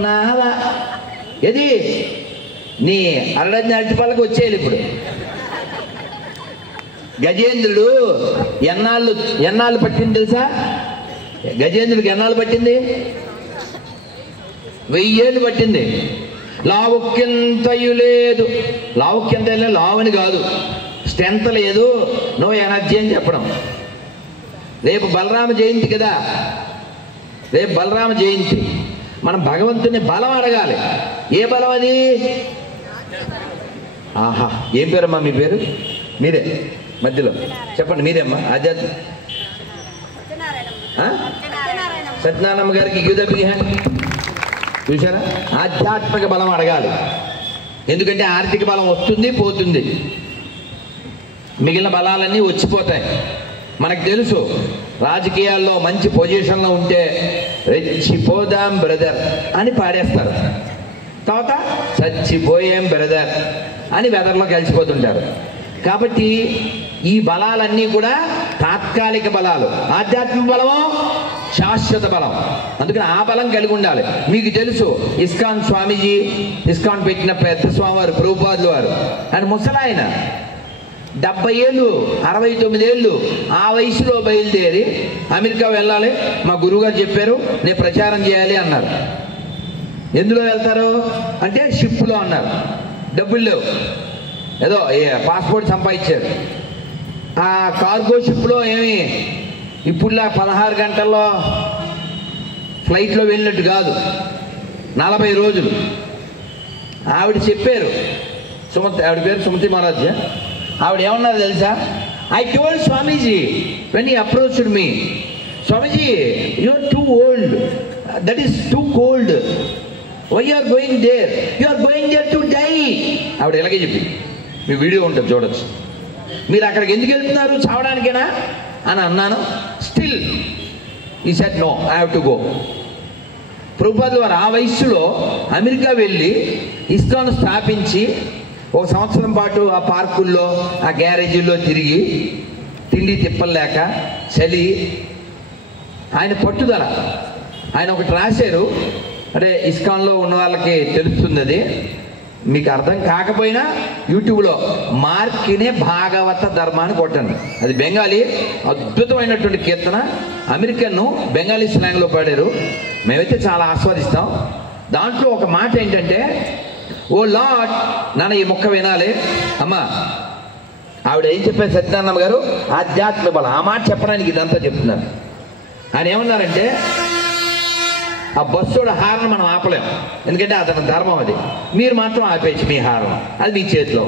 అనుకుంటున్నావా? ఏది నీ అరడని అరటిపళ్ళకి వచ్చేయాలి ఇప్పుడు. గజేంద్రుడు ఎన్నాళ్ళు పట్టింది తెలుసా? గజేంద్రుడికి ఎన్నాళ్ళు పట్టింది? 1000 ఏళ్ళు పట్టింది. లావుక్యంతయు లేదు. లావుక్యంత లావని కాదు, స్ట్రెంత్ లేదు, నో ఎనర్జీ అని చెప్పడం. రేపు బలరామ జయంతి కదా, రేపు బలరామ జయంతి. మనం భగవంతుని బలం అడగాలి. ఏ బలం అది? ఆహా, ఏం పేరమ్మా మీ పేరు? మీరే మధ్యలో చెప్పండి, మీరేమ్మా. ఆధ్యాత్మ సత్యనారాయణమ్మ గారికి గివ్ ద బిగ్ హ్యాండ్. చూసారా? ఆధ్యాత్మిక బలం అడగాలి. ఎందుకంటే ఆర్థిక బలం వస్తుంది పోతుంది, మిగిలిన బలాలన్నీ వచ్చిపోతాయి. మనకు తెలుసు రాజకీయాల్లో మంచి పొజిషన్లో ఉంటే రెచ్చిపోదాం బ్రదర్ అని పాడేస్తారు, తర్వాత చచ్చిపోయాం బ్రదర్ అని వెదర్లో కలిసిపోతుంటారు. కాబట్టి ఈ బలాలన్నీ కూడా తాత్కాలిక బలాలు. ఆధ్యాత్మిక బలము శాశ్వత బలం. అందుకని ఆ బలం కలిగి ఉండాలి. మీకు తెలుసు ఇస్కాన్ స్వామీజీ, ఇస్కాన్ పెట్టిన పెద్ద స్వామివారు ప్రభుపాదులు వారు, ఆయన ముసలాయన, 70 ఏళ్ళు 69 ఏళ్ళు ఆ వయసులో బయలుదేరి అమెరికా వెళ్ళాలి. మా గురువుగారు చెప్పారు, నేను ప్రచారం చేయాలి అన్నారు. ఎందులో వెళ్తారు అంటే షిప్లో అన్నారు. డబ్బులు లేవు, ఏదో పాస్పోర్ట్ సంపాదించారు. ఆ కార్గో షిప్లో ఏమి ఇప్పుడులా 16 గంటల్లో ఫ్లైట్లో వెళ్ళినట్టు కాదు, 40 రోజులు. ఆవిడ చెప్పారు, ఆవిడ పేరు సుమతి మహారాజ్. ఆవిడ ఏమన్నారు తెలుసా? I told Swamiji when he approached me, Swamiji you are too old, that is too cold, why you are going there, you are going there to die. ఆవిడ ఇలాగే చెప్పి, మీ వీడియో ఉంటుంది చూడొచ్చు. మీరు అక్కడికి ఎందుకు వెళ్తున్నారు, చావడానికేనా అని అన్నాను. Still I said no, I have to go. ప్రభుపాదులు వారు ఆ వయస్సులో అమెరికా వెళ్ళి ఇస్కాన్ స్థాపించి 1 సంవత్సరం పాటు ఆ పార్కుల్లో ఆ గ్యారేజీల్లో తిరిగి తిండి తిప్పలేక చలి, ఆయన పట్టుదల. ఆయన ఒకటి రాశారు, అంటే ఇస్కాన్లో ఉన్న వాళ్ళకి తెలుస్తుంది, అది మీకు అర్థం కాకపోయినా యూట్యూబ్లో మార్కినే భాగవత ధర్మాన్ని కొట్టండి. అది బెంగాలీ, అద్భుతమైనటువంటి కీర్తన. అమెరికన్ బెంగాలీ స్లాంగ్లో పాడారు, మేమైతే చాలా ఆస్వాదిస్తాం. దాంట్లో ఒక మాట ఏంటంటే, ఓ లార్డ్, నాన్న ఈ మొక్క వినాలి అమ్మా. ఆవిడ ఏం చెప్పారు సత్యనారాయణ గారు? ఆధ్యాత్మిక బలం. ఆ మాట చెప్పడానికి ఇదంతా చెప్తున్నారు. ఆయన ఏమన్నారంటే, ఆ బస్సుడు హారన్ మనం ఆపలేం, ఎందుకంటే అతని ధర్మం అది. మీరు మాత్రం ఆపేయచ్చు మీ హారన్, అది మీ చేతిలో.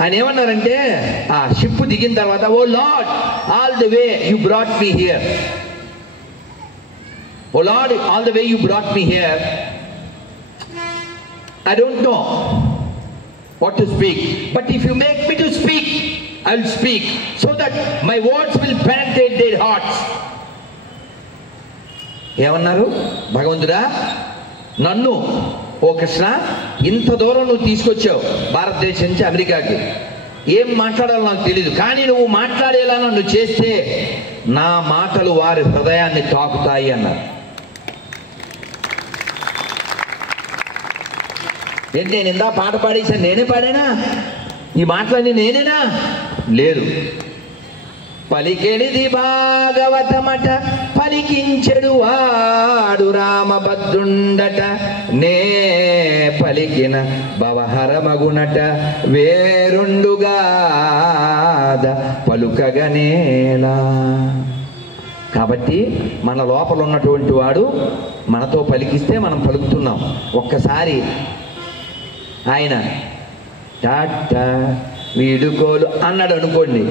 ఆయన ఏమన్నారంటే, ఆ షిప్ దిగిన తర్వాత, O lord, all the way you brought me here, O lord, all the way you brought me here, I don't know what to speak, but if you make me to speak, I will speak, so that my words will penetrate their hearts. ఏమన్నారు? భగవంతుడా, నన్ను ఓ కృష్ణ ఇంత దూరం నువ్వు తీసుకొచ్చావు భారతదేశం నుంచి అమెరికాకి, ఏం మాట్లాడాలో నాకు తెలియదు, కానీ నువ్వు మాట్లాడేలా నన్ను చేస్తే నా మాటలు వారి హృదయాన్ని తాకుతాయి అన్నారు. ఏంటి, నేను ఇందా పాట పాడేసాను, నేనే పాడానా? ఈ మాటలన్నీ నేనేనా? లేదు. పలికెడిది భాగవతమట, పలికించెడు వాడు రామభద్రుండట, నే పలికిన భవహరమగునట, వేరుండుగా పలుకగనేలా. కాబట్టి మన లోపల ఉన్నటువంటి వాడు మనతో పలికిస్తే మనం పలుకుతున్నాం. ఒక్కసారి ఆయన టాటా వీడుకోలు అన్నాడు అనుకోండి,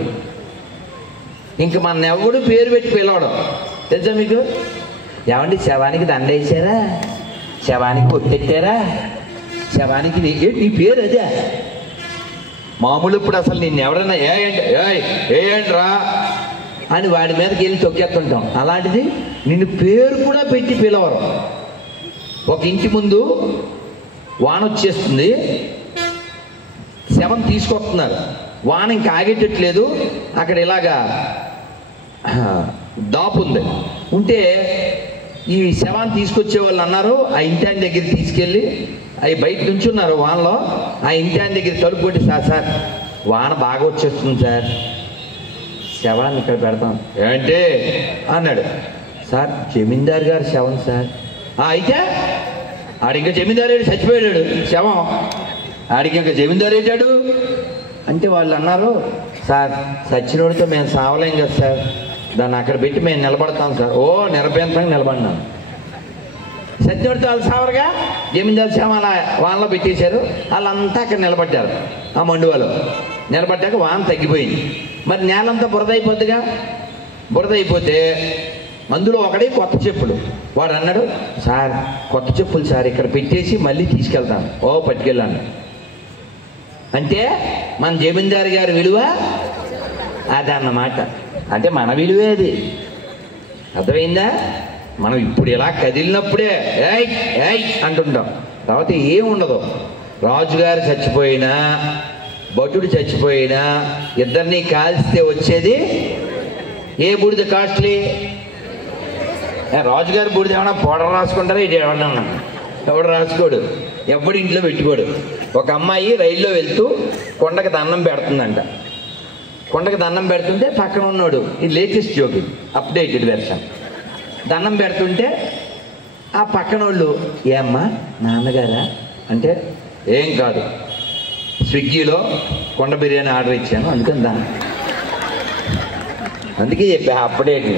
ఇంక మన ఎవడు పేరు పెట్టి పిలవడం తెలుసా మీకు? ఏమండి శవానికి దండ వేసారా, శవానికి కొట్టెట్టారా, శవానికి నీ పేరు అదే మామూలు. ఇప్పుడు అసలు నిన్ను ఎవడన్నా ఏంట్రా అని వాడి మీదకి వెళ్ళి తొక్కేస్తుంటాం. అలాంటిది నిన్ను పేరు కూడా పెట్టి పిలవరు. ఒక ఇంటి ముందు వాన వచ్చేస్తుంది, శవం తీసుకొస్తున్నారు, వాన ఇంకా ఆగేటట్లేదు, అక్కడ ఇలాగా దాపు ఉంది. ఉంటే ఈ శవాన్ని తీసుకొచ్చే వాళ్ళు అన్నారు ఆ ఇంటి ఆయన దగ్గర తీసుకెళ్ళి అవి బయట నుంచున్నారు వానలో. ఆ ఇంటి ఆయన దగ్గర తలుపు కొట్టి, సార్ వాన బాగా వచ్చేస్తుంది సార్, శవాన్ని ఇక్కడ పెడతాం. ఏంటి అన్నాడు. సార్ జమీందారు గారు శవం సార్. అయితే ఆడిక జమీందారు చచ్చిపోయాడు, శవం ఆడికి ఇంకా జమీందారు ఏంటాడు అంటే వాళ్ళు అన్నారు, సార్ సచ్చినోడితో మేము సావలేం కదా సార్, దాన్ని అక్కడ పెట్టి మేము నిలబడతాం సార్. ఓ నిరభ్యంతంగా నిలబడినాం. సచ్చినోడితో వాళ్ళు సావరుగా, జమీందారు శవం అలా వానలో పెట్టేశారు. వాళ్ళంతా అక్కడ నిలబడ్డారు ఆ మండువాలో. నిలబడ్డాక వాన తగ్గిపోయింది. మరి నేలంతా బురద అయిపోద్దిగా. బురద అయిపోతే అందులో ఒకడే కొత్త చెప్పులు. వాడు అన్నాడు, సార్ కొత్త చెప్పులు సార్ ఇక్కడ పెట్టేసి మళ్ళీ తీసుకెళ్తాను. ఓ పట్టుకెళ్ళాను. అంటే మన జమీందారు గారి విలువ అదన్నమాట. అంటే మన విలువే అది. అర్థమైందా? మనం ఇప్పుడు ఇలా కదిలినప్పుడే ఏయ్ ఏయ్ అంటుంటాం, తర్వాత ఏముండదు. రాజుగారు చచ్చిపోయినా భటుడు చచ్చిపోయినా ఇద్దరిని కాల్స్తే వచ్చేది ఏ బూడిద కాస్ట్లీ? రాజుగారి బూడిద ఏమన్నా పౌడర్ రాసుకుంటారా? ఇది ఏమన్నా ఎవడు రాసుకోడు, ఎవడు ఇంట్లో పెట్టుకోడు. ఒక అమ్మాయి రైల్లో వెళ్తూ కొండకి దండం పెడుతుందంట. కొండకి దండం పెడుతుంటే పక్కన ఉన్నాడు, ఇది లేటెస్ట్ జోక్, అప్డేటెడ్ వెర్షన్. దండం పెడుతుంటే ఆ పక్కన వాళ్ళు, ఏమ్మా నాన్నగారా అంటే, ఏం కాదు స్విగ్గీలో కొండ బిర్యానీ ఆర్డర్ ఇచ్చాను అందుకని దాన్ని, అందుకే చెప్పా అప్డేట్.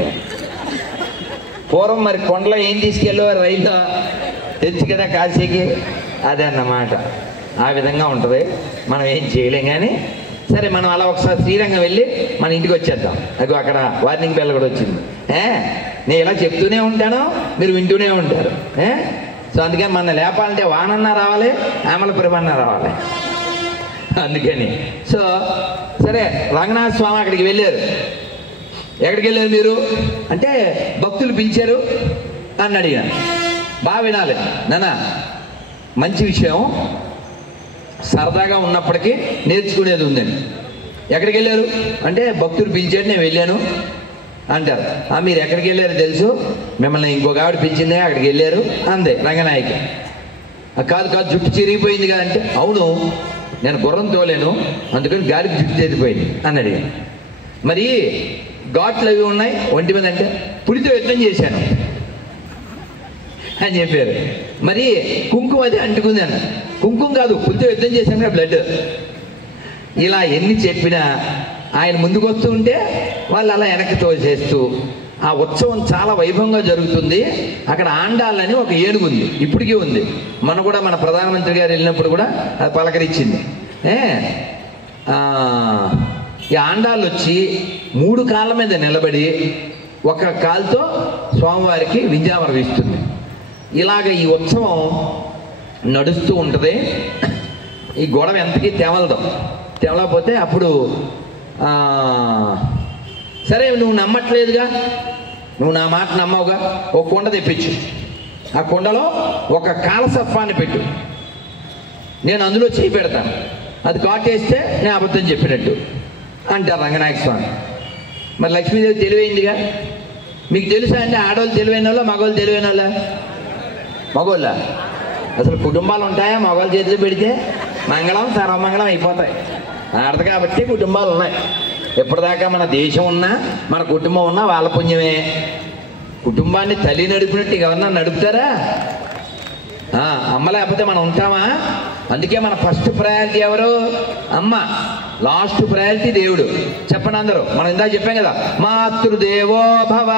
పూర్వం మరి కొండలో ఏం తీసుకెళ్ళేవారు? రైల్లో తెచ్చి కదా కాశీకి. అదే అన్నమాట. ఆ విధంగా ఉంటుంది. మనం ఏం చేయలేం. కానీ సరే, మనం అలా ఒకసారి శ్రీరంగం వెళ్ళి మన ఇంటికి వచ్చేద్దాం. అది అక్కడ వార్నింగ్ బెల్ కూడా వచ్చింది. నేను ఇలా చెప్తూనే ఉంటాను, మీరు వింటూనే ఉంటారు. సో అందుకని మన లేపాలంటే వానన్నా రావాలి, అమలపురమన్నా రావాలి. అందుకని సో సరే, రంగనాథ స్వామి అక్కడికి వెళ్ళారు. ఎక్కడికి వెళ్ళారు మీరు అంటే, భక్తులు పిలిచారు అని అడిగాను. బాగా వినాలి నాన్న, మంచి విషయం, సరదాగా ఉన్నప్పటికీ నేర్చుకునేది ఉందండి. ఎక్కడికి వెళ్ళారు అంటే, భక్తులు పిలిచారు నేను వెళ్ళాను అంటారు. మీరు ఎక్కడికి వెళ్ళారు తెలుసు, మిమ్మల్ని ఇంకొక ఆవిడ పిలిచిందే అక్కడికి వెళ్ళారు అందే రంగనాయకి. కాదు కాదు జుట్టు చిరిగిపోయింది కదా అంటే, అవును నేను గుర్రం తోలేను అందుకని గాలికి జుట్టు చెరిగిపోయింది అని అడిగాను. మరి ఘాట్లు అవి ఉన్నాయి ఒంటి మీద అంటే, పులితో యుద్ధం చేశాను అని చెప్పారు. మరి కుంకుమ అది అంటుకుంది అన్న. కుంకుమ కాదు, పులితో యుద్ధం చేశాను బ్లడ్. ఇలా ఎన్ని చెప్పినా ఆయన ముందుకు వస్తూ ఉంటే వాళ్ళు అలా వెనక్కి తోసేస్తూ, ఆ ఉత్సవం చాలా వైభవంగా జరుగుతుంది. అక్కడ ఆండాలని ఒక ఏనుగు ఉంది, ఇప్పటికీ ఉంది. మన కూడా మన ప్రధానమంత్రి గారు వెళ్ళినప్పుడు కూడా అది పలకరించింది. ఈ ఆండాళ్ళు వచ్చి 3 కాళ్ళ మీద నిలబడి ఒక కాలుతో స్వామివారికి వింజామరం ఇస్తుంది. ఇలాగ ఈ ఉత్సవం నడుస్తూ ఉంటుంది. ఈ గొడవ ఎంతకీ తెవలకపోతే అప్పుడు సరే నువ్వు నమ్మట్లేదుగా, నువ్వు నా మాట నమ్మవుగా, ఒక కుండ తెప్పించు, ఆ కుండలో ఒక కాలసర్పాన్ని పెట్టు, నేను అందులో చేయి పెడతాను, అది కాటేస్తే నేను అబద్ధం చెప్పినట్టు అంటారు రంగనాయక స్వామి. మరి లక్ష్మీదేవి తెలివైందిగా. మీకు తెలుసా అండి, ఆడవాళ్ళు తెలివైన వాళ్ళ మగవాళ్ళు తెలివైన వాళ్ళ? మగవాళ్ళ. అసలు కుటుంబాలు ఉంటాయా మగవాళ్ళ చేతిలో పెడితే? మంగళం సర్వమంగళం అయిపోతాయి. ఆడదు కాబట్టి కుటుంబాలు ఉన్నాయి. ఎప్పటిదాకా మన దేశం ఉన్నా మన కుటుంబం ఉన్నా వాళ్ళ పుణ్యమే. కుటుంబాన్ని తల్లి నడిపినట్టు ఎవరన్నా నడుపుతారా? అమ్మ లేకపోతే మనం ఉంటామా? అందుకే మన ఫస్ట్ ప్రయారిటీ ఎవరు? అమ్మ. లాస్ట్ ప్రయారిటీ దేవుడు. చెప్పండి అందరూ. మనం ఇందాక చెప్పాం కదా, మాతృదేవో భవ,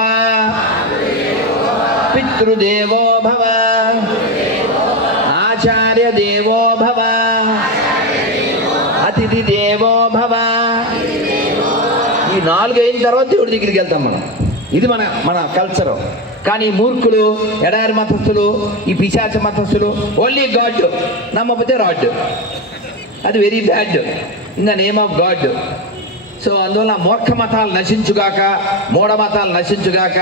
పితృదేవో భవ, ఆచార్య దేవో భవ, అతిథి దేవో భవ. ఈ 4 అయిన తర్వాత దేవుడి దగ్గరికి వెళ్తాం మనం. ఇది మన కల్చరు. కానీ మూర్ఖులు, ఎడారి మతస్థులు, ఈ పిశాచ మతస్థులు ఓన్లీ గాడ్, నమ్మకపోతే రాడ్. అది very bad in the name of God. So అందువల్ల మూర్ఖ మతాలు నశించుగాక, మూఢ మతాలు నశించుగాక,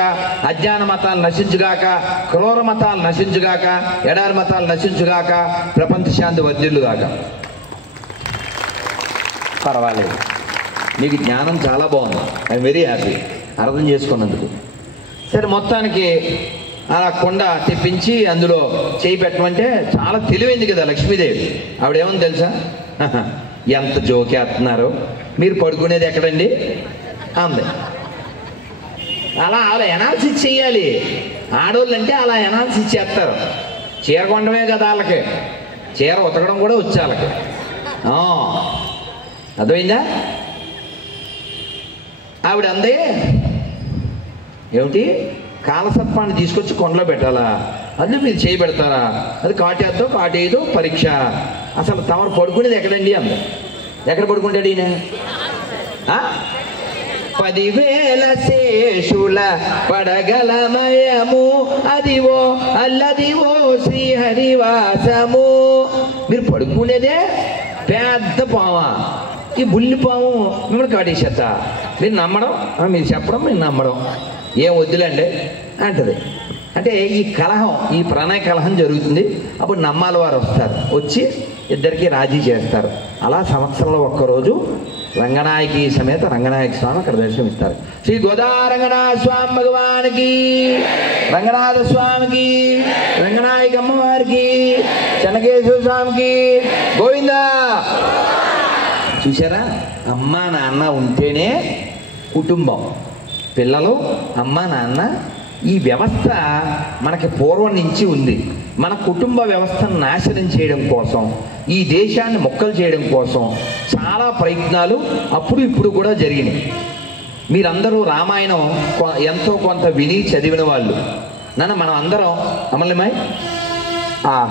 అజ్ఞాన మతాలు నశించుగాక, క్రూర మతాలు నశించుగాక, ఎడారి మతాలు నశించుగాక, ప్రపంచ శాంతి వర్ధిల్లుగాక. పర్వాలేదు, మీకు జ్ఞానం చాలా బాగుంది. ఐఎమ్ వెరీ హ్యాపీ అర్థం చేసుకున్నందుకు. సరే, మొత్తానికి అలా కుండ తెప్పించి అందులో చేయి పెట్టమంటే చాలా తెలివైంది కదా లక్ష్మీదేవి. ఆవిడేమని తెలుసా, ఎంత జోకేస్తున్నారు, మీరు పడుకునేది ఎక్కడండి అంది. అలా ఎనాలిసిస్ చెయ్యాలి. ఆడవాళ్ళు అంటే అలా ఎనాలిసిస్ చేస్తారు. చీర కొనడమే కదా వాళ్ళకి, చీర ఉతకడం కూడా వచ్చి వాళ్ళకి. అర్థమైందా? ఆవిడ అందే, ఏమిటి కాలసర్పాన్ని తీసుకొచ్చి కొండలో పెట్టాలా, అది మీరు చేయి పెడతారా, అది కాటేద్దో కాటేయదో పరీక్ష, అసలు తమరు పడుకునేది ఎక్కడండి అంద. ఎక్కడ పడుకుంటాడు ఈయన? 10,000 శేషుల పడగలమయము అదివో అల్లదివో శ్రీహరివాసము. మీరు పడుకునేదే పెద్ద పావా, ఈ బుల్లి పాము మిమ్మల్ని కాటేసేత. మీరు నమ్మడం, మీరు చెప్పడం, మీరు నమ్మడం, ఏం వద్దులేండి అంటది. అంటే ఈ కలహం, ఈ ప్రణయ కలహం జరుగుతుంది. అప్పుడు నమ్మాల వారు వస్తారు, వచ్చి ఇద్దరికి రాజీ చేస్తారు. అలా సంవత్సరంలో ఒక్కరోజు రంగనాయకి సమేత రంగనాయక స్వామి అక్కడ దర్శనమిస్తారు. శ్రీ గోదారంగనాథ స్వామి భగవానికి, రంగనాథ స్వామికి, రంగనాయక అమ్మవారికి, చెన్నకేశ్వర స్వామికి గోవిందా. చూసారా, అమ్మ నాన్న ఉంటేనే కుటుంబం, పిల్లలు, అమ్మ నాన్న. ఈ వ్యవస్థ మనకి పూర్వం నుంచి ఉంది. మన కుటుంబ వ్యవస్థను నాశనం చేయడం కోసం, ఈ దేశాన్ని మొక్కలు చేయడం కోసం చాలా ప్రయత్నాలు అప్పుడు ఇప్పుడు కూడా జరిగినాయి. మీరందరూ రామాయణం ఎంతో కొంత విని చదివిన వాళ్ళు. మనం అందరం అమలమై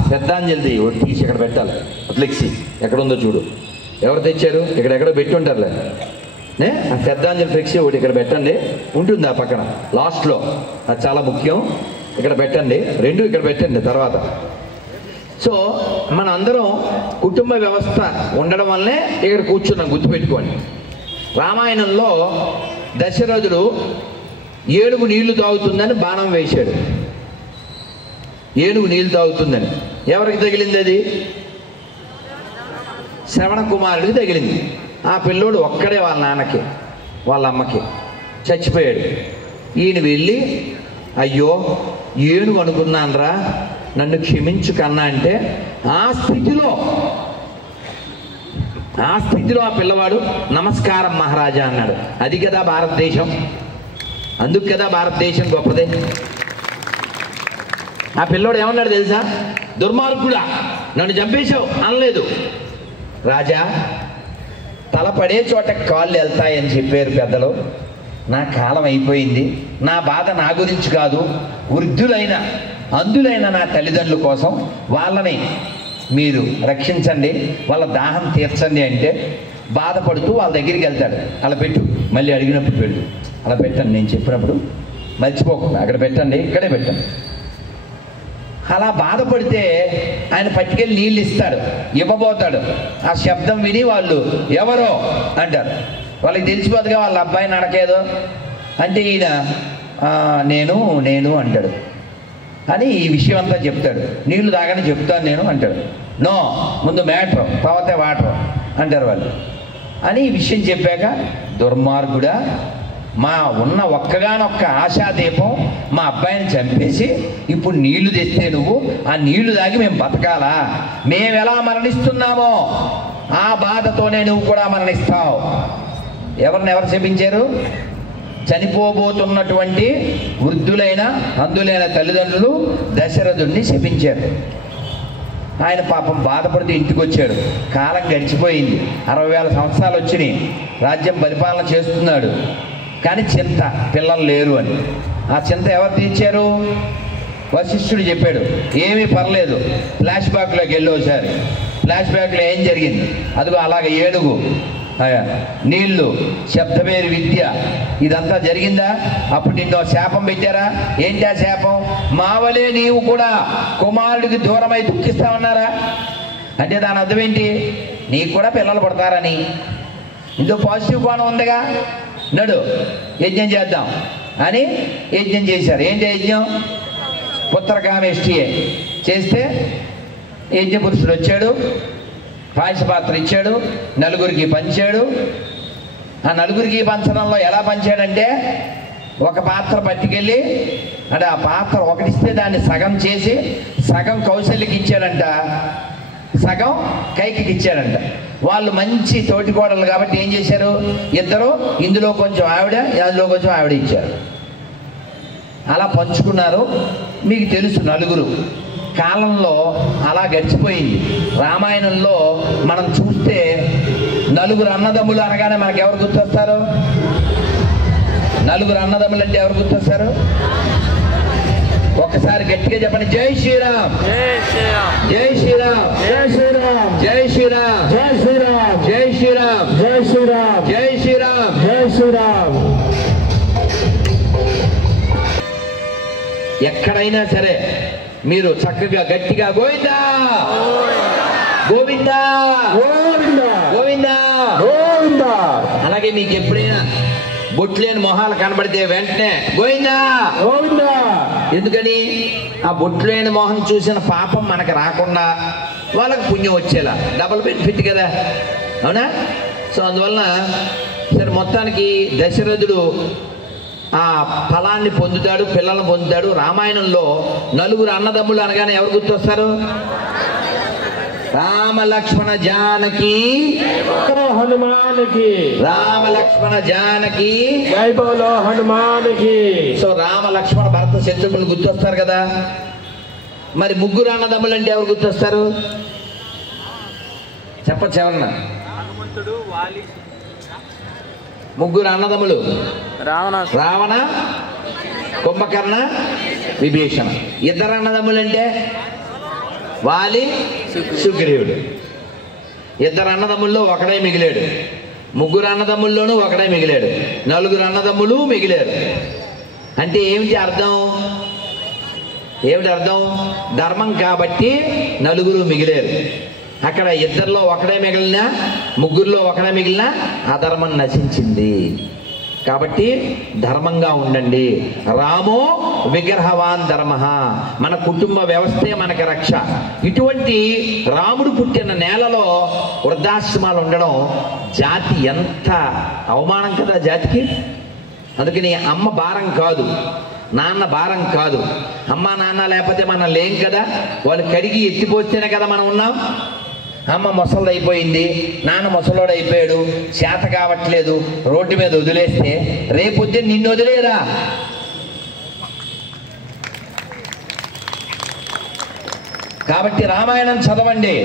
శ్రద్ధాంజలిది తీసి ఇక్కడ పెట్టాలి. ఫ్లెక్సీ ఎక్కడుందో చూడు, ఎవరు తెచ్చారు, ఇక్కడెక్కడో పెట్టి ఉంటారులే. ఆ శ్రద్ధాంజలి ఫ్లెక్సీ ఒకటి ఇక్కడ పెట్టండి, ఉంటుంది ఆ పక్కన లాస్ట్లో, అది చాలా ముఖ్యం. ఇక్కడ పెట్టండి, 2 ఇక్కడ పెట్టండి తర్వాత. సో మన అందరం కుటుంబ వ్యవస్థ ఉండడం వల్లే ఇక్కడ కూర్చున్నాం, గుర్తుపెట్టుకోండి. రామాయణంలో దశరథుడు ఏనుగు నీళ్లు తాగుతుందని బాణం వేశాడు. ఏనుగు నీళ్లు తాగుతుందని ఎవరికి తగిలింది? అది శ్రవణ కుమారుడికి తగిలింది. ఆ పిల్లోడు ఒక్కడే వాళ్ళ నాన్నకి వాళ్ళ అమ్మకి చచ్చిపోయాడు. ఈయన వెళ్ళి, అయ్యో ఏనుగు అనుకున్నానరా, నన్ను క్షమించు కన్నా అంటే ఆ స్థితిలో ఆ పిల్లవాడు నమస్కారం మహారాజా అన్నాడు. అది కదా భారతదేశం, అందుకు కదా భారతదేశం గొప్పదే. ఆ పిల్లోడు ఏమన్నాడు తెలుసా? దుర్మార్గుడా, నన్ను చంపేశావు అనలేదు. రాజా, తలపడే చోట కాళ్ళు వెళ్తాయని చెప్పారు పెద్దలు. నా కాలం అయిపోయింది, నా బాధ నా గురించి కాదు, వృద్ధులైన అందులైన నా తల్లిదండ్రుల కోసం వాళ్ళని మీరు రక్షించండి, వాళ్ళ దాహం తీర్చండి అంటే బాధపడుతూ వాళ్ళ దగ్గరికి వెళ్తాడు. అలా పెట్టు, మళ్ళీ అడిగినప్పుడు పెట్టు, అలా పెట్టండి, నేను చెప్పినప్పుడు మర్చిపోకుండా అక్కడ పెట్టండి, ఇక్కడే పెట్టండి. అలా బాధపడితే ఆయన పట్టుకెళ్ళి నీళ్ళు ఇస్తాడు, ఇవ్వబోతాడు. ఆ శబ్దం విని వాళ్ళు ఎవరో అంటారు. వాళ్ళకి తెలిసిపోతుందిగా వాళ్ళ అబ్బాయి నడకేదో. అంటే ఈయన నేను అంటాడు. అని ఈ విషయం అంతా చెప్తాడు. నీళ్లు తాగని చెప్తాను నేను అంటాడు. నో, ముందు మ్యాటర్, తర్వాత వాటర్ అంటారు వాళ్ళు. అని ఈ విషయం చెప్పాక, దుర్మార్గుడా, మా ఉన్న ఒక్కగానొక్క ఆశాదీపం మా అబ్బాయిని చంపేసి ఇప్పుడు నీళ్లు తెస్తే నువ్వు ఆ నీళ్లు తాగి మేము బతకాలా? మేము ఎలా మరణిస్తున్నామో ఆ బాధతోనే నువ్వు కూడా మరణిస్తావు. ఎవరు శపించారు? చనిపోబోతున్నటువంటి వృద్ధులైన అందులైన తల్లిదండ్రులు దశరథుడిని శపించారు. ఆయన పాపం బాధపడుతూ ఇంటికి వచ్చాడు. కాలం గడిచిపోయింది, 60,000 సంవత్సరాలు వచ్చినాయి, రాజ్యం పరిపాలన చేస్తున్నాడు. కానీ చింత, పిల్లలు లేరు అని. ఆ చింత ఎవరు తీర్చారు? వశిష్ఠుడు చెప్పాడు, ఏమీ పర్లేదు, ఫ్లాష్ బ్యాక్లోకి వెళ్ళి ఒకసారి. ఫ్లాష్ బ్యాక్లో ఏం జరిగింది? అదిగో అలాగే ఏనుగు, నీళ్లు, శబ్దమేరు విద్య, ఇదంతా జరిగిందా? అప్పుడు నిన్ను శాపం పెట్టారా? ఏంటి ఆ శాపం? మావలే నీవు కూడా కుమారుడికి దూరమై దుఃఖిస్తామన్నారా? అంటే దాని అర్థం ఏంటి? నీకు కూడా పిల్లలు పడతారని. ఇందులో పాజిటివ్ కోణం ఉందిగా. నడు యజ్ఞం చేద్దాం అని యజ్ఞం చేశారు. ఏంటి యజ్ఞం? పుత్రకామేష్టియే. చేస్తే యజ్ఞ పురుషుడు వచ్చాడు, పాయస పాత్ర ఇచ్చాడు, నలుగురికి పంచాడు. ఆ నలుగురికి పంచడంలో ఎలా పంచాడంటే ఒక పాత్ర పట్టుకెళ్ళి అంటే ఆ పాత్ర ఒకటిస్తే దాన్ని సగం చేసి సగం కౌశల్యకి ఇచ్చాడంట, సగం కైకికి ఇచ్చాడంట. వాళ్ళు మంచి తోటికోడలు కాబట్టి ఏం చేశారు, ఇద్దరు ఇందులో కొంచెం ఆవిడ అందులో కొంచెం ఆవిడ ఇచ్చారు. అలా పంచుకున్నారు. మీకు తెలుసు నలుగురు కాలంలో అలా గడిచిపోయింది. రామాయణంలో మనం చూస్తే నలుగురు అన్నదమ్ములు అనగానే మనకు ఎవరు గుర్తొస్తారు? నలుగురు అన్నదమ్ములు అంటే ఎవరు గుర్తొస్తారు? ఒక్కసారి గట్టిగా చెప్పండి, జై శ్రీరామ్, జై శ్రీరామ్, జై శ్రీరామ్, జై శ్రీరామ్, జై శ్రీరామ్, జై శ్రీరామ్, జై శ్రీరామ్, జై శ్రీరామ్, జై శ్రీరామ్. ఎక్కడైనా సరే మీరు చక్కగా గట్టిగా గోవిందా గోవిందా గోవిందా గోవిందా గోవిందా. అలాగే మీకు ఎప్పుడైనా బొట్లేని మొహాలు కనబడితే వెంటనే గోవిందా గోవిందా. ఎందుకని? ఆ బొట్లేని మొహం చూసిన పాపం మనకు రాకుండా వాళ్ళకి పుణ్యం వచ్చేలా, డబుల్ బెనిఫిట్ కదా, అవునా? సో అందువలన సరే మొత్తానికి దశరథుడు ఆ ఫలాన్ని పొందుతాడు, పిల్లలను పొందుతాడు. రామాయణంలో నలుగురు అన్నదమ్ములు అనగానే ఎవరు గుర్తొస్తారు? రామ లక్ష్మణ జానకి హనుమానికి, రామ లక్ష్మణ జానకి జై బోలో హనుమానికి. సో రామ లక్ష్మణ భరత శత్రుఘ్నులు గుర్తొస్తారు కదా. మరి ముగ్గురు అన్నదమ్ములు అంటే ఎవరు గుర్తొస్తారు? చెప్పచ్చు ఎవరన్నా? ముగ్గురు అన్నదమ్ములు రావణ, కుంభకర్ణ, విభీషణ. ఇద్దరు అన్నదమ్ములు అంటే వాలి, సుగ్రీవుడు. ఇద్దరు అన్నదమ్ముల్లో ఒకడే మిగిలాడు. ముగ్గురు అన్నదమ్ముల్లోనూ ఒకడే మిగిలాడు. నలుగురు అన్నదమ్ములు మిగిలారు. అంటే ఏమిటి అర్థం? ఏమిటి అర్థం? ధర్మం కాబట్టి నలుగురు మిగిలారు. అక్కడ ఇద్దరిలో ఒకడే మిగిలినా, ముగ్గురులో ఒకడే మిగిలినా అధర్మం నశించింది. కాబట్టి ధర్మంగా ఉండండి. రామో విగ్రహవాన్ ధర్మ. మన కుటుంబ వ్యవస్థే మనకి రక్ష. ఇటువంటి రాముడు పుట్టిన నేలలో వృద్ధాశ్రమాలు ఉండడం జాతి ఎంత అవమానం కదా జాతికి. అందుకని అమ్మ భారం కాదు, నాన్న భారం కాదు. అమ్మ నాన్న లేకపోతే మనం లేం కదా. వాళ్ళు కడిగి ఎత్తిపోస్తేనే కదా మనం ఉన్నాం. అమ్మ ముసలిది అయిపోయింది, నాన్న ముసలోడు అయిపోయాడు, చేత కావట్లేదు, రోడ్డు మీద వదిలేస్తే రేపొద్దు నిన్ను వదిలేదా? కాబట్టి రామాయణం చదవండి,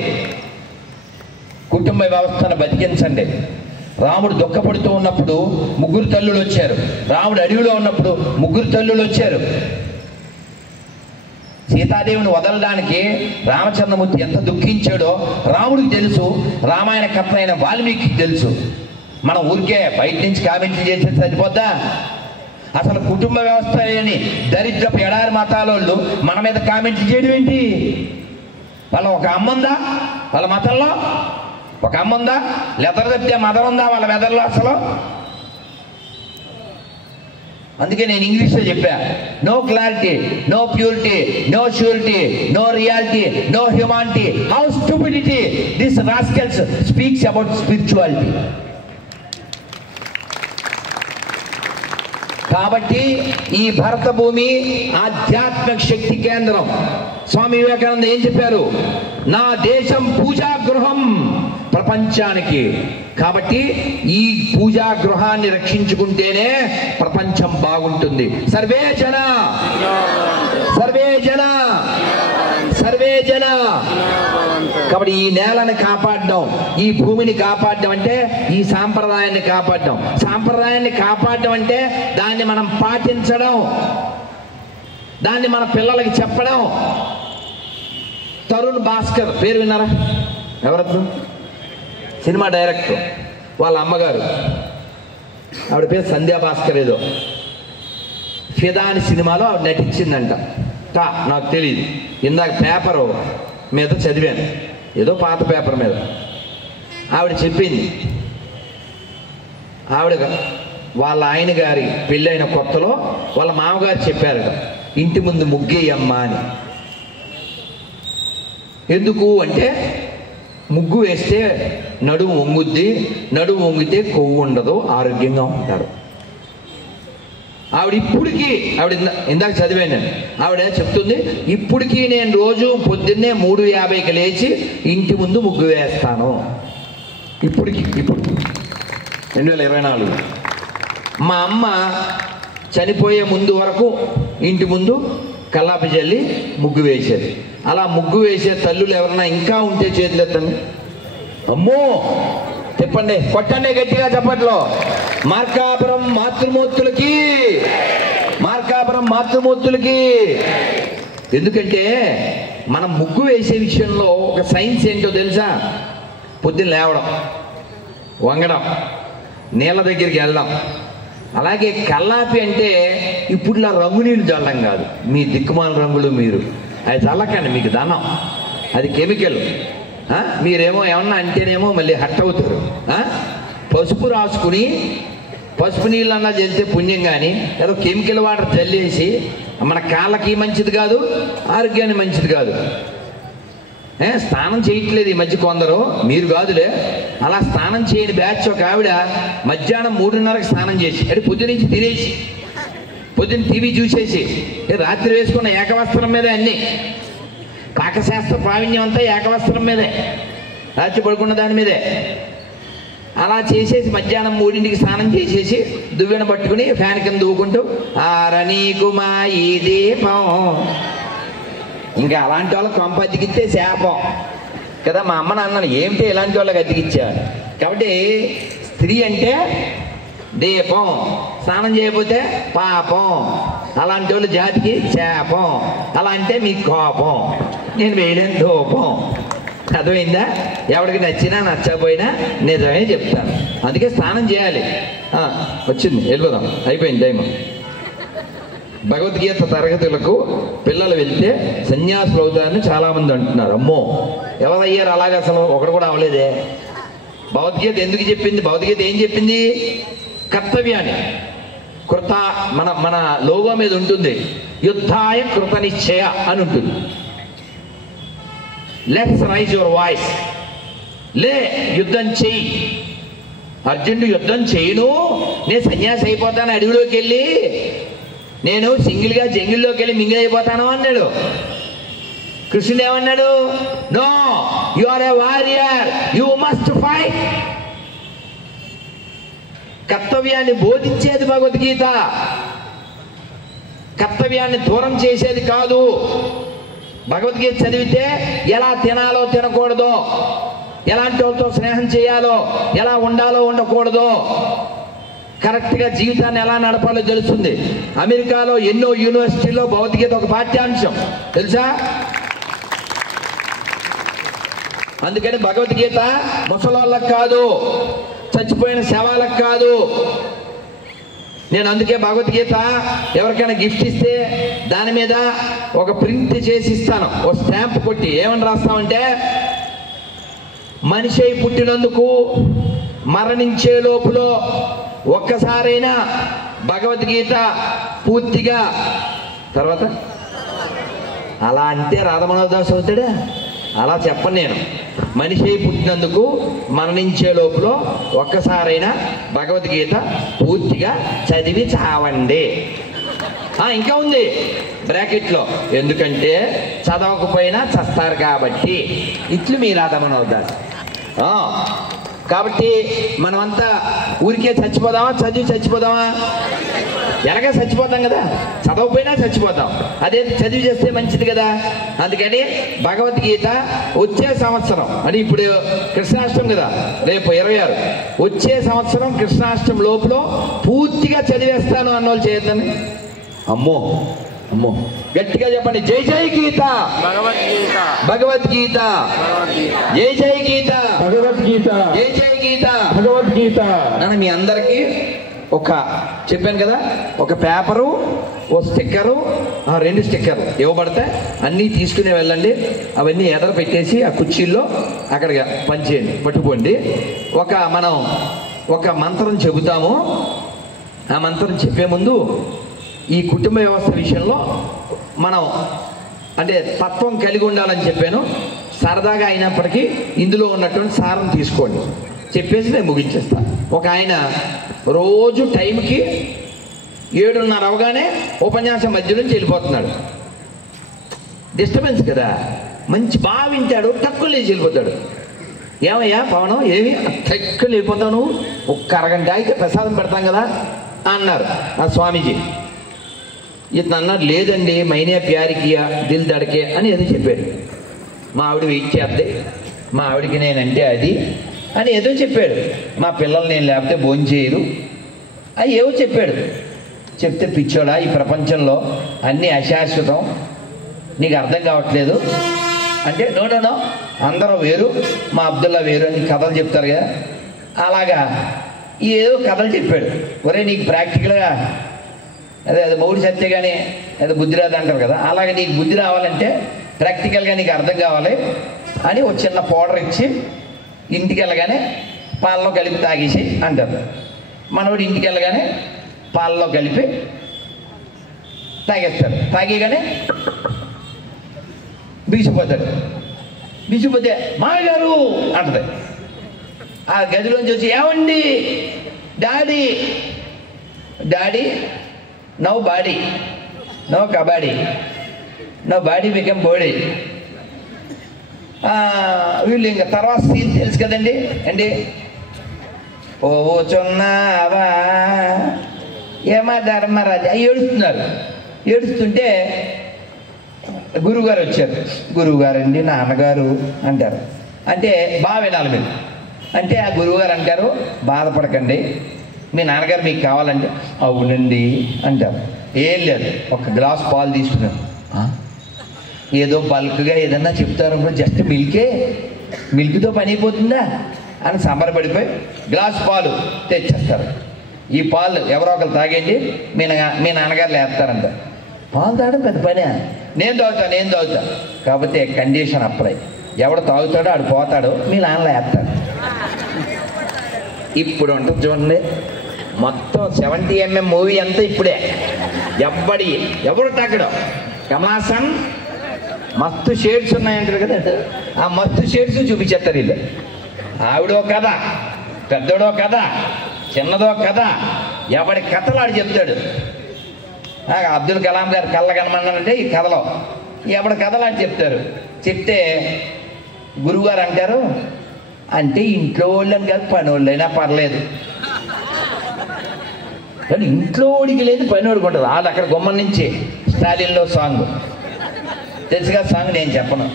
కుటుంబ వ్యవస్థను బతికించండి. రాముడు దుఃఖపడుతూ ఉన్నప్పుడు ముగ్గురు తల్లులు వచ్చారు. రాముడు అడవిలో ఉన్నప్పుడు ముగ్గురు తల్లులు వచ్చారు. సీతాదేవిని వదలడానికి రామచంద్రమూర్తి ఎంత దుఃఖించాడో రాముడికి తెలుసు, రామాయణ కర్త అయిన వాల్మీకి తెలుసు. మనం ఊరికే బయట నుంచి కామెంట్లు చేసేది సరిపోద్దా? అసలు కుటుంబ వ్యవస్థ అని దరిద్రపు ఎడారి మతాలోళ్ళు మన మీద కామెంట్లు చేయడం ఏంటి? వాళ్ళ ఒక అమ్మ ఉందా? వాళ్ళ మతంలో ఒక అమ్మ ఉందా? లెదర్ తప్పితే మదర్ ఉందా వాళ్ళ మెదడులో అసలు? అందుకే నేను ఇంగ్లీష్లో చెప్పా, no clarity, no purity, no surety, no reality, no humanity. How stupidity this rascals speaks about spirituality. కాబట్టి ఈ భరత భూమి ఆధ్యాత్మిక శక్తి కేంద్రం. స్వామి వివేకానంద ఏం చెప్పారు? నా దేశం పూజా గృహం ప్రపంచానికి. కాబట్టి ఈ పూజా గృహాన్ని రక్షించుకుంటేనే ప్రపంచం బాగుంటుంది. సర్వే జన, సర్వే జన, సర్వే జన. కాబట్టి ఈ నేలను కాపాడడం, ఈ భూమిని కాపాడడం అంటే ఈ సాంప్రదాయాన్ని కాపాడడం. సాంప్రదాయాన్ని కాపాడడం అంటే దాన్ని మనం పాటించడం, దాన్ని మన పిల్లలకి చెప్పడం. తరుణ్ భాస్కర్ పేరు విన్నారా? ఎవరద్దు? Cinema director. వాళ్ళ అమ్మగారు, ఆవిడ పేరు సంధ్యా భాస్కర్. ఏదో ఫిదా అని సినిమాలో ఆవిడ నటించిందంట. నాకు తెలియదు, ఇందాక పేపరు మీద చదివాను, ఏదో పాత పేపర్ మీద. ఆవిడ చెప్పింది, ఆవిడ వాళ్ళ ఆయన గారి పెళ్ళైన కొత్తలో వాళ్ళ మామగారు చెప్పారట, ఇంటి ముందు ముగ్గేయమ్మా అని. ఎందుకు అంటే ముగ్గు వేస్తే నడుము వంగుద్ది, నడుము వంగితే కొవ్వు ఉండదు, ఆరోగ్యంగా ఉంటారు. ఆవిడ ఇందాక చదివాను నేను. ఆవిడ చెప్తుంది, ఇప్పటికీ నేను రోజు పొద్దున్నే 3:50కి లేచి ఇంటి ముందు ముగ్గు వేస్తాను. ఇప్పుడు 2024. మా అమ్మ చనిపోయే ముందు వరకు ఇంటి ముందు కల్లాపి జల్లి ముగ్గు వేసేది. అలా ముగ్గు వేసే తల్లులు ఎవరైనా ఇంకా ఉంటే చేతులు ఎత్తండి. అమ్మో, చెప్పండి, కొట్టండి గట్టిగా చప్పట్లో. మార్కాపురం మాతృమూర్తులకి, మార్కాపురం మాతృమూర్తులకి. ఎందుకంటే మనం ముగ్గు వేసే విషయంలో ఒక సైన్స్ ఏంటో తెలుసా? పొద్దున్న లేవడం, వంగడం, నీళ్ళ దగ్గరికి వెళ్ళడం. అలాగే కల్లాపి అంటే ఇప్పుడులా రంగు నీళ్ళు చల్లడం కాదు. మీ దిక్కుమాల రంగులు మీరు అది చల్లకండి, మీకు దానం. అది కెమికల్. మీరేమో ఏమన్నా అంటేనేమో మళ్ళీ హట్ అవుతారు. పసుపు రాసుకుని పసుపు నీళ్ళన్నా చల్లితే పుణ్యం, కానీ ఏదో కెమికల్ వాటర్ చల్లేసి మన కాళ్ళకి మంచిది కాదు, ఆరోగ్యానికి మంచిది కాదు. స్నానం చేయట్లేదు ఈ మధ్య కొందరు, మీరు కాదులే. అలా స్నానం చేయని బ్యాచ్ ఒక ఆవిడ మధ్యాహ్నం 3:30కి స్నానం చేసి, అంటే పొద్దునుంచి తినేసి, పొద్దున్న టీవీ చూసేసి, రాత్రి వేసుకున్న ఏకవస్త్రం మీదే అన్నీ, పాకశాస్త్ర ప్రావీణ్యం అంతా ఏకవస్త్రం మీదే, రాత్రి పడుకున్న దాని మీదే. అలా చేసేసి మధ్యాహ్నం 3ంటికి స్నానం చేసేసి దువ్వెన పట్టుకుని ఫ్యాన్ కింద దూకుంటూ ఆరనీకుమా ఈ దీపం. ఇంకా అలాంటి వాళ్ళకి కొంప అతికిస్తే శాపం కదా. మా అమ్మ నాన్న ఏమిటి ఇలాంటి వాళ్ళకి అతికిచ్చారు. కాబట్టి స్త్రీ అంటే దీపం, స్నానం చేయకపోతే పాపం, అలాంటి వాళ్ళు జాతికి శాపం. అలా అంటే మీకు కోపం, నేను వేయలేని ధూపం. అర్థమైందా? ఎవరికి నచ్చినా నచ్చకపోయినా నిజమే చెప్తాను. అందుకే స్నానం చేయాలి. వచ్చింది, వెళ్ళిపోదాం, అయిపోయింది టైం. భగవద్గీత తరగతులకు పిల్లలు వెళ్తే సన్యాసులు అవుతారని చాలామంది అంటున్నారు. అమ్మో, ఎవరయ్యారు అలాగే? అసలు ఒకడు కూడా అవ్వలేదే. భగవద్గీత ఎందుకు చెప్పింది? భగవద్గీత ఏం చెప్పింది? కర్తవ్యాన్ని. కృత మన లోగో మీద ఉంటుంది, యుద్ధాయ కృత నిశ్చయ అని ఉంటుంది. లెట్స్ రైజ్ యువర్ వాయిస్, లే యుద్ధం చెయ్యి. అర్జునుడు యుద్ధం చేయను, నేను సన్యాసి అయిపోతాను, అడవిలోకి వెళ్ళి నేను సింగిల్గా జంగిల్లోకి వెళ్ళి మింగిల్ అయిపోతాను అన్నాడు. కృష్ణుడు ఏమన్నాడు? No, you are a warrior, you must fight. కర్తవ్యాన్ని బోధించేది భగవద్గీత, కర్తవ్యాన్ని దూరం చేసేది కాదు. భగవద్గీత చదివితే ఎలా తినాలో తినకూడదో, ఎలాంటి వాళ్ళతో స్నేహం చేయాలో, ఎలా ఉండాలో ఉండకూడదో, కరెక్ట్గా జీవితాన్ని ఎలా నడపాలో తెలుస్తుంది. అమెరికాలో ఎన్నో యూనివర్సిటీలో భగవద్గీత ఒక పాఠ్యాంశం తెలుసా? అందుకని భగవద్గీత ముసలోళ్ళకు కాదు, చచ్చిపోయిన శవాలకు కాదు. నేను అందుకే భగవద్గీత ఎవరికైనా గిఫ్ట్ ఇస్తే దాని మీద ఒక ప్రింట్ చేసి ఇస్తాను, ఒక స్టాంప్ కొట్టి. ఏమని రాస్తామంటే, మనిషి పుట్టినందుకు మరణించే లోపులో ఒక్కసారైనా భగవద్గీత పూర్తిగా, తర్వాత అలా అంటే రాధమాధవదాస్ అవుతాడా? అలా చెప్పను నేను. మనిషి పుట్టినందుకు మరణించే లోపల ఒక్కసారైనా భగవద్గీత పూర్తిగా చదివి చావండి. ఇంకా ఉంది బ్రాకెట్లో, ఎందుకంటే చదవకపోయినా చస్తారు కాబట్టి. ఇట్లు మీ రాధమాధవదాస్. కాబట్టి మనమంతా ఊరికే చచ్చిపోదామా? చదివి చచ్చిపోదామా? ఎలాగ చచ్చిపోతాం కదా, చదవకపోయినా చచ్చిపోతాం. అదే చదివి చేస్తే మంచిది కదా. అందుకని భగవద్గీత వచ్చే సంవత్సరం, అంటే ఇప్పుడు కృష్ణాష్టమి కదా, రేపు 26, వచ్చే సంవత్సరం కృష్ణాష్టమి లోపల పూర్తిగా చదివేస్తాను అన్నోళ్ళు చేయొద్దని. అమ్మో అమ్మో, గట్టిగా చెప్పండి, జై జై గీత, భగవద్గీత, జై జై గీత, భగవద్గీత, జై జై గీత, భగవద్గీత. నన్ను మీ అందరికీ చెప్పాను కదా, ఒక పేపరు, ఓ స్టిక్కరు, 2 స్టిక్కర్లు ఇవ్వబడితే అన్నీ తీసుకునే వెళ్ళండి. అవన్నీ ఎదర పెట్టేసి ఆ కుర్చీల్లో అక్కడ పనిచేయండి, పట్టుకోండి. మనం ఒక మంత్రం చెబుతాము. ఆ మంత్రం చెప్పే ముందు ఈ కుటుంబ వ్యవస్థ విషయంలో మనం అంటే తత్వం కలిగి ఉండాలని చెప్పాను. సరదాగా అయినప్పటికీ ఇందులో ఉన్నటువంటి సారం తీసుకోండి. చెప్పేసి నేను ముగించేస్తాను. ఒక ఆయన రోజు టైంకి 7:30 అవగానే ఉపన్యాసం మధ్య నుంచి వెళ్ళిపోతున్నాడు. డిస్టర్బెన్స్ కదా. మంచి బాగా వింటాడు, తక్కువ లేచి వెళ్ళిపోతాడు. ఏమయ్యా పవనం, ఏమి తక్కువ వెళ్ళిపోతావు నువ్వు, ఒక్క అరగంట అయితే ప్రసాదం పెడతాం కదా అన్నారు ఆ స్వామీజీ. ఇతను అన్నారు, లేదండి మైనే ప్యారికియా దిల్ దడకే అని ఏదో చెప్పాడు. మా ఆవిడ వెయిట్ చేద్దే, మా ఆవిడికి నేనంటే అది అని ఏదో చెప్పాడు. మా పిల్లలు నేను లేకపోతే భోజనం చేయరు అని ఏవో చెప్పాడు. చెప్తే పిచ్చోడా, ఈ ప్రపంచంలో అన్నీ అశాశ్వతం, నీకు అర్థం కావట్లేదు అంటే, నో అందరూ వేరు, మా అబ్దుల్లా వేరు అని కథలు చెప్తారు కదా, అలాగా ఏదో కథలు చెప్పాడు. ఒరే నీకు ప్రాక్టికల్గా అది మౌడి సత్తే కానీ అది బుద్ధి రాదు అంటారు కదా, అలాగే నీకు బుద్ధి రావాలంటే ప్రాక్టికల్గా నీకు అర్థం కావాలి అని ఒక చిన్న పౌడర్ ఇచ్చి ఇంటికి వెళ్ళగానే పాలలో కలిపి తాగేసి అంటారు. మనోడు ఇంటికి వెళ్ళగానే పాలలో కలిపి తాగేస్తాడు. తాగేగానే బిగిసిపోతాడు. బిగిసిపోతే మామగారు అంటది. ఆ గదిలోంచి వచ్చి, ఏమండి daddy, daddy no body, no kabaddi, no body become body. వీళ్ళు ఇంకా తర్వాత సీన్ తెలుసు కదండి అండి. ఓ చున్నావా ఏమా ధర్మరాజా ఏడుస్తున్నారు. ఏడుస్తుంటే గురువుగారు వచ్చారు. గురువుగారండి నాన్నగారు అంటారు. అంటే బాగా వినాలి మీరు. అంటే ఆ గురువుగారు అంటారు, బాధపడకండి, మీ నాన్నగారు మీకు కావాలంటే అవునండి అంటారు. ఏం లేదు, ఒక గ్లాస్ పాలు తీసుకున్నాను. ఏదో బల్క్గా ఏదన్నా చెప్తారు, జస్ట్ మిల్క్తో పని అయిపోతుందా అని సంబరపడిపోయి గ్లాస్ పాలు తెచ్చేస్తారు. ఈ పాలు ఎవరో ఒకరు తాగండి, మీ నాన్నగారు లేస్తారంట. పాలు తాగడం పెద్ద పనే, నేను తాగుతా కాకపోతే కండిషన్ అప్లై, ఎవడు తాగుతాడో ఆడు పోతాడో, మీ నాన్న లేస్తాడు. ఇప్పుడు ఉంటుంది చూడండి, మొత్తం 70mm మూవీ అంతా ఇప్పుడే. ఎవడు తాగడం, కమలాసన్ మస్తు షేడ్స్ ఉన్నాయంటారు కదా, ఆ మస్తు షేడ్స్ చూపించేస్తారు వీళ్ళు. ఆవిడో కథ, పెద్దోడో కథ, చిన్నదో కథ, ఎవడి కథలు ఆడు చెప్తాడు. అబ్దుల్ కలాం గారు కళ్ళ కనమన్నారంటే ఈ కథలో ఎవడి కథలు ఆడు చెప్తారు. చెప్తే గురువుగారు అంటారు, అంటే ఇంట్లో వాళ్ళని కాదు పని వాళ్ళైనా పర్లేదు, కానీ ఇంట్లో ఓడికి లేదు పని ఓడుకుంటారు. వాళ్ళు అక్కడ గుమ్మం నుంచి స్టాలిన్లో సాంగ్ తెలుసుగా, సాంగ్ నేను చెప్పను,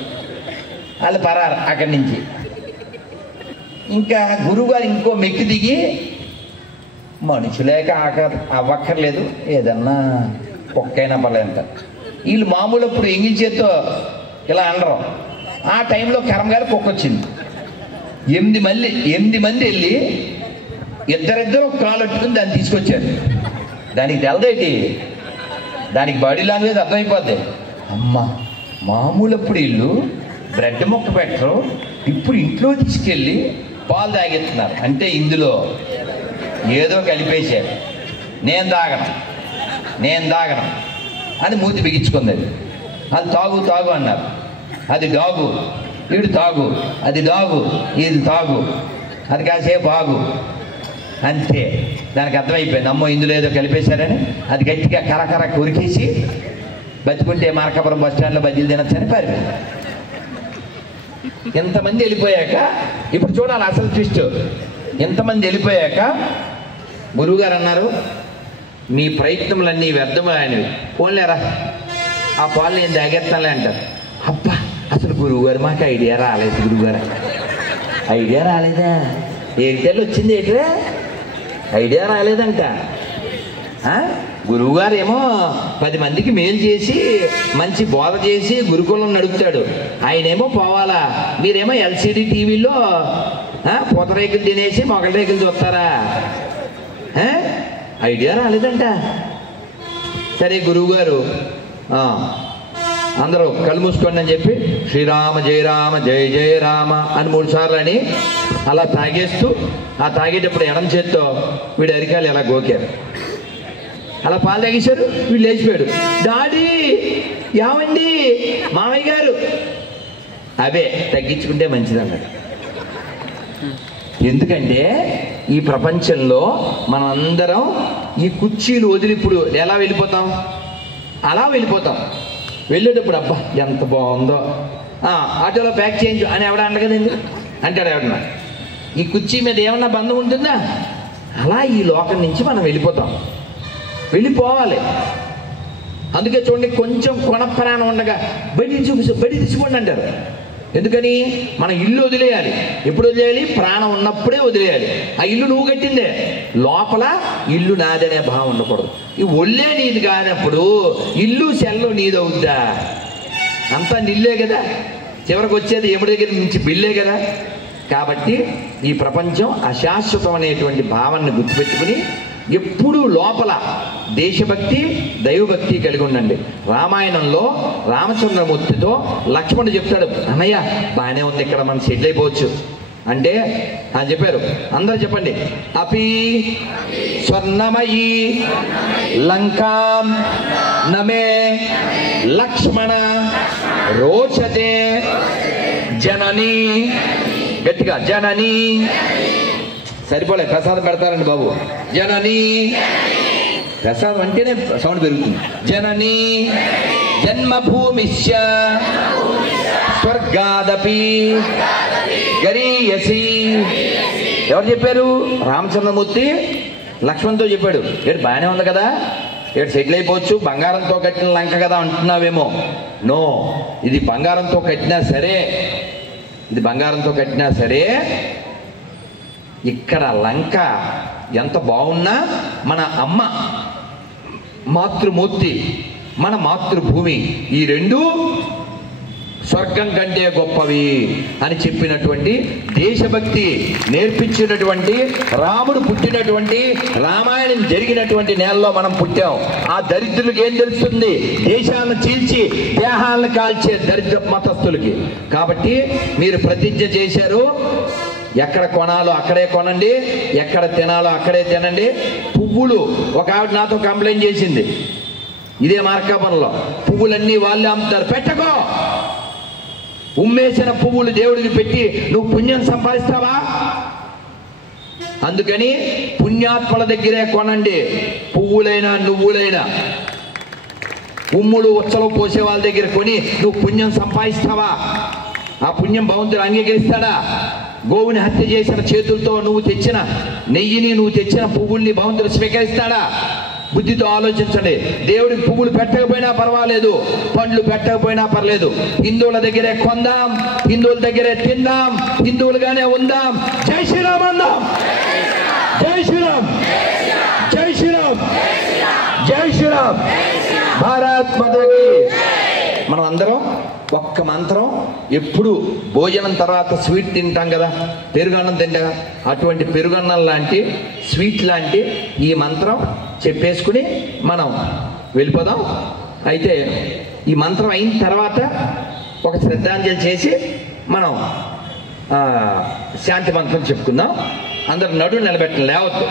వాళ్ళు పరారు అక్కడి నుంచి. ఇంకా గురువుగారు ఇంకో మెక్కి దిగి, మనుషులేక అవ్వక్కర్లేదు, ఏదన్నా కుక్కైనా పర్లేదంట. వీళ్ళు మామూలు అప్పుడు ఎంగిల్ చేత్తో ఇలా అనరు. ఆ టైంలో కరం గారు కుక్క వచ్చింది. 8 మంది వెళ్ళి ఇద్దరిద్దరు కాలు పట్టుకుని దాన్ని తీసుకొచ్చారు. దానికి తెలదేటి, దానికి బాడీ లాంగ్వేజ్ అర్థమైపోద్ది. అమ్మ మామూలు అప్పుడు వీళ్ళు బ్రెడ్ ముక్క పెట్టరు, ఇప్పుడు ఇంట్లో తీసుకెళ్ళి పాలు తాగెత్తున్నారు. అంటే ఇందులో ఏదో కలిపేశారు. నేను తాగను అని మూతి బిగించుకుంది. అది తాగు అన్నారు. అది డాగు, వీడు తాగు, అది డాగు, ఇది తాగు, అది కాసేపు ఆగు, అంతే. దానికి అర్థమైపోయింది, అమ్మో ఇందులో ఏదో కలిపేశారని. అది గట్టిగా కరకర కొరికేసి, బతుకుంటే మార్కాపురం బస్ స్టాండ్లో బజ్జీలు తినచ్చని పారిపోయింది. ఎంతమంది వెళ్ళిపోయాక ఇప్పుడు చూడాలి అసలు ట్విస్ట్. ఎంతమంది వెళ్ళిపోయాక గురువుగారు అన్నారు, మీ ప్రయత్నములన్నీ వ్యర్థములైనవి, పోన్లేరా ఆ పాలు నేను తాగేస్తానులే అంటారు. అబ్బా అసలు గురువుగారు మాకు ఐడియా రాలేదు. గురువుగారు ఐడియా రాలేదా? ఏడితేళ్ళు వచ్చింది ఏంటిరా, ఐడియా రాలేదంట. గురువుగారు ఏమో 10 మందికి మేలు చేసి మంచి బోధ చేసి గురుకులం నడుపుతాడు, ఆయనేమో పోవాలా, మీరేమో LCD టీవీలో పూతరేకులు తినేసి మొగల రేకులు చూస్తారా? ఐడియా రాలేదంట. సరే గురువుగారు అందరూ కళ్ళు మూసుకోండి అని చెప్పి శ్రీరామ జయ రామ జయ జయ రామ అని 3 సార్లు అని అలా తాగేస్తూ, ఆ తాగేటప్పుడు ఎడం చేత్తో వీడు అరికాలు ఎలా గోకారు. అలా పాలు తాగేశారు. వీడు లేచిపోయాడు. డాడీ ఏమండి మామయ్య గారు, అవే తగ్గించుకుంటే మంచిది అన్నాడు. ఎందుకంటే ఈ ప్రపంచంలో మనం అందరం ఈ కుర్చీలు వదిలి ఇప్పుడు ఎలా వెళ్ళిపోతాం, అలా వెళ్ళిపోతాం. వెళ్ళేటప్పుడు అబ్బా ఎంత బాగుందో, ఆటోలో ప్యాక్ చేయించు అని ఎవడ అంట కదండి, అంటాడు ఎవడన్నా. ఈ కుర్చీ మీద ఏమన్నా బంధం ఉంటుందా? అలా ఈ లోకం నుంచి మనం వెళ్ళిపోతాం, వెళ్ళిపోవాలి. అందుకే చూడండి, కొంచెం కొన ప్రాణం ఉండగా బయటికి తీసుకోండి అంటారు. ఎందుకని? మన ఇల్లు వదిలేయాలి. ఎప్పుడు వదిలేయాలి? ప్రాణం ఉన్నప్పుడే వదిలేయాలి. ఆ ఇల్లు నువ్వు కట్టిందే, లోపల ఇల్లు నాదనే భావం ఉండకూడదు. ఈ ఒళ్ళే నీది కానప్పుడు ఇల్లు సెల్లు నీదవుద్దా? అంతా నిల్లే కదా, చివరికి వచ్చేది ఎముడి దగ్గర నుంచి బిల్లే కదా. కాబట్టి ఈ ప్రపంచం అశాశ్వతం అనేటువంటి భావాన్ని గుర్తుపెట్టుకుని ఎప్పుడూ లోపల దేశభక్తి దైవభక్తి కలిగి ఉండండి. రామాయణంలో రామచంద్రమూర్తితో లక్ష్మణుడు చెప్తాడు, అన్నయ్య బాగానే ఉంది, ఇక్కడ మనం సెటిల్ అయిపోవచ్చు అంటే అని చెప్పారు. అందరూ చెప్పండి, అపి స్వర్ణమయీ లంకాం నమే లక్ష్మణ రోచతే జననీ. గట్టిగా జననీ. సరిపోలే, ప్రసాదం పెడతారండి బాబు. జననీ, ప్రసాదం అంటేనే సౌండ్ పెరుగుతుంది. జననీ జన్మభూమిశ్చ స్వర్గాదపి గరీయసి. ఎవరు చెప్పారు? రామచంద్రమూర్తి లక్ష్మణ్తో చెప్పాడు. ఏడు బాగానే ఉంది కదా, ఏడు సెటిల్ అయిపోవచ్చు, బంగారంతో కట్టిన లంక కదా అంటున్నావేమో. నో, ఇది బంగారంతో కట్టినా సరే, ఇది బంగారంతో కట్టినా సరే, ఇక్కడ లంక ఎంత బాగున్నా మన అమ్మ మాతృమూర్తి, మన మాతృభూమి, ఈ రెండు స్వర్గం కంటే గొప్పవి అని చెప్పినటువంటి దేశభక్తి నేర్పించినటువంటి రాముడు పుట్టినటువంటి రామాయణం జరిగినటువంటి నేలలో మనం పుట్టాం. ఆ దరిద్రులకు ఏం తెలుస్తుంది? దేశాలను చీల్చి దేహాలను కాల్చే దరిద్ర మతస్థులకి. కాబట్టి మీరు ప్రతిజ్ఞ చేశారు, ఎక్కడ కొనాలో అక్కడే కొనండి, ఎక్కడ తినాలో అక్కడే తినండి. పువ్వులు, ఒక ఆవిడ నాతో కంప్లైంట్ చేసింది, ఇదే మార్కాపురంలో పువ్వులన్నీ వాళ్ళే అమ్ముతారు, పెట్టుకో. ఉమ్మేసిన పువ్వులు దేవుడికి పెట్టి నువ్వు పుణ్యం సంపాదిస్తావా? అందుకని పుణ్యాత్మల దగ్గరే కొనండి, పువ్వులైనా నువ్వులైనా. ఉమ్ములు ఉచ్చలు పోసే వాళ్ళ దగ్గర కొని నువ్వు పుణ్యం సంపాదిస్తావా? ఆ పుణ్యం భగవంతుడు అంగీకరిస్తాడా? గోవుని హత్య చేసిన చేతులతో నువ్వు తెచ్చిన నెయ్యిని, నువ్వు తెచ్చిన పువ్వుల్ని భగవంతుడు స్వీకరిస్తాడా? బుద్ధితో ఆలోచించండి. దేవుడికి పువ్వులు పెట్టకపోయినా పర్వాలేదు, పండ్లు పెట్టకపోయినా పర్లేదు, హిందువుల దగ్గరే కొందాం, హిందువుల దగ్గరే తిందాం, హిందువులుగానే ఉందాం. జై శ్రీరామ్ అందాం. జై శ్రీరామ్, జై శ్రీరామ్, జై శ్రీరామ్. భారత్ మాతాకి. మనం అందరం ఒక్క మంత్రం, ఎప్పుడు భోజనం తర్వాత స్వీట్ తింటాం కదా, పెరుగన్నం తింటాం, అటువంటి పెరుగన్నం లాంటి స్వీట్ లాంటి ఈ మంత్రం చెప్పేసుకుని మనం వెళ్ళిపోదాం. అయితే ఈ మంత్రం అయిన తర్వాత ఒక శ్రద్ధాంజలి చేసి మనం శాంతి మంత్రం చెప్పుకుందాం. అందరు నడు నిలబెట్టండి, లేవద్దు.